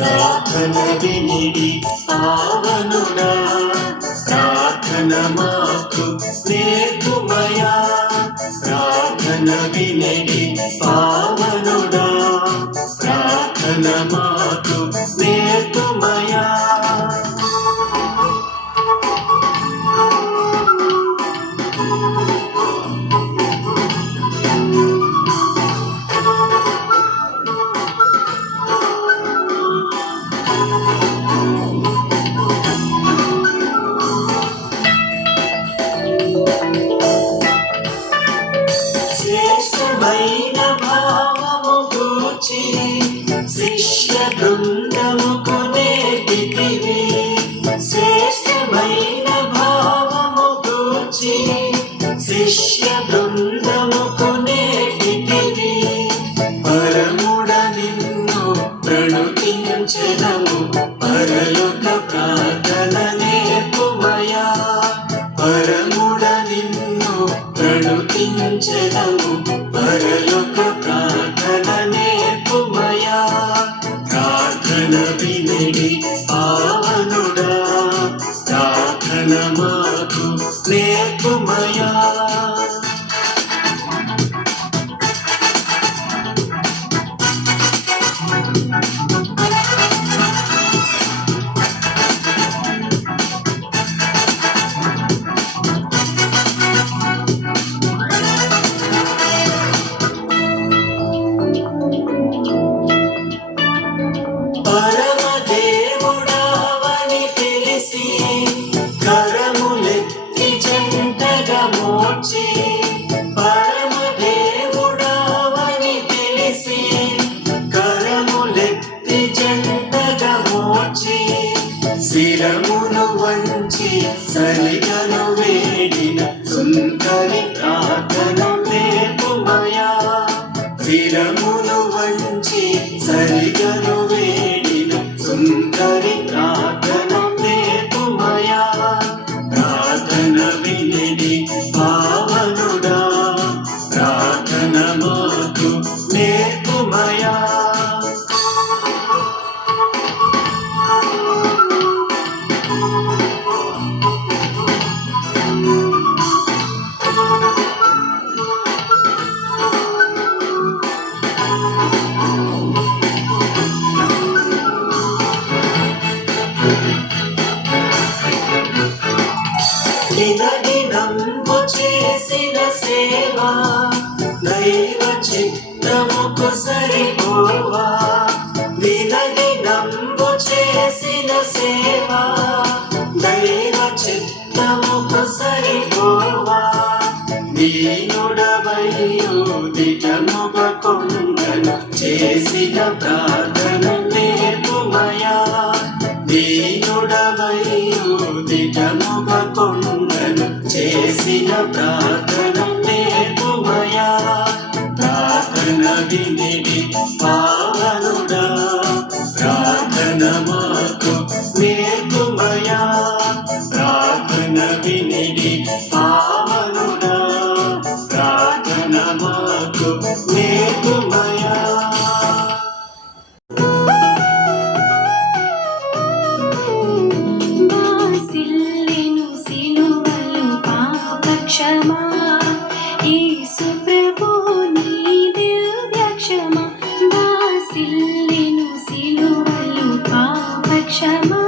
ప్రార్థన వినిడి పావనుడా, ప్రార్థన మాకు నేర్పుమయా. ప్రార్థన వినిడి పావనుడా, ప్రార్థన మాకు నేర్పుమయా. శ్రేష్టమైన భావము గూర్చి శిష్య బృందముకు నేర్పితివి. శ్రేష్టమైన భావము గూర్చి శిష్య బృందముకు నేర్పితివి. పరముడ నిన్ను ప్రణుతించెదము, పరలోక ప్రార్థన నేర్పుమయా. పరముడ నిన్ను ప్రణుతించెదము, పరలోక ప్రార్థన నేర్పుమయా. ప్రార్థన వినిడి పావనుడా, ప్రార్థన మాకు నేర్పుమయా. పరమదేవుడావని తెలిసి కరములెత్తి జంటగా మోర్చి. పరమదేవుడావని తెలిసి కరములెత్తి జంటగా మోర్చి. శిరమును వంచి సరిగను వేడిన సుందరి ప్రార్థన నేర్పుమయా. శిరమును వంచి సరిగను వేడిన సుందరి ప్రార్థన నేర్పుమయా. ప్రార్థన వినిడి పావనుడా, ప్రార్థన మాకు నేర్పుమయా. దినదినంబు చేసిన సేవ దైవ చిత్తముకు సరిపోవా. దినదినంబు చేసిన సేవ దైవ చిత్తముకు సరిపోవా. దీనుడవయ్యు దిటముగ కొండను చేసిన ప్రార్థన నేర్పుమయా. దీనుడవయ్యు దిటముగ కొండను చేసిన ప్రార్థన నేర్పుమయా. ప్రార్థన వినిడి పావనుడా, ప్రార్థన మాకు నేర్పుమయా. ప్రార్థన వినిడి పావనుడా, ప్రార్థన మాకు నేర్పుమయా. బాసిల్లెను సిలువలు పాపక్షమా, యేసు ప్రభు నీ దివ్య క్షమ. బాసిల్లెను సిలువలు పాపక్షమా,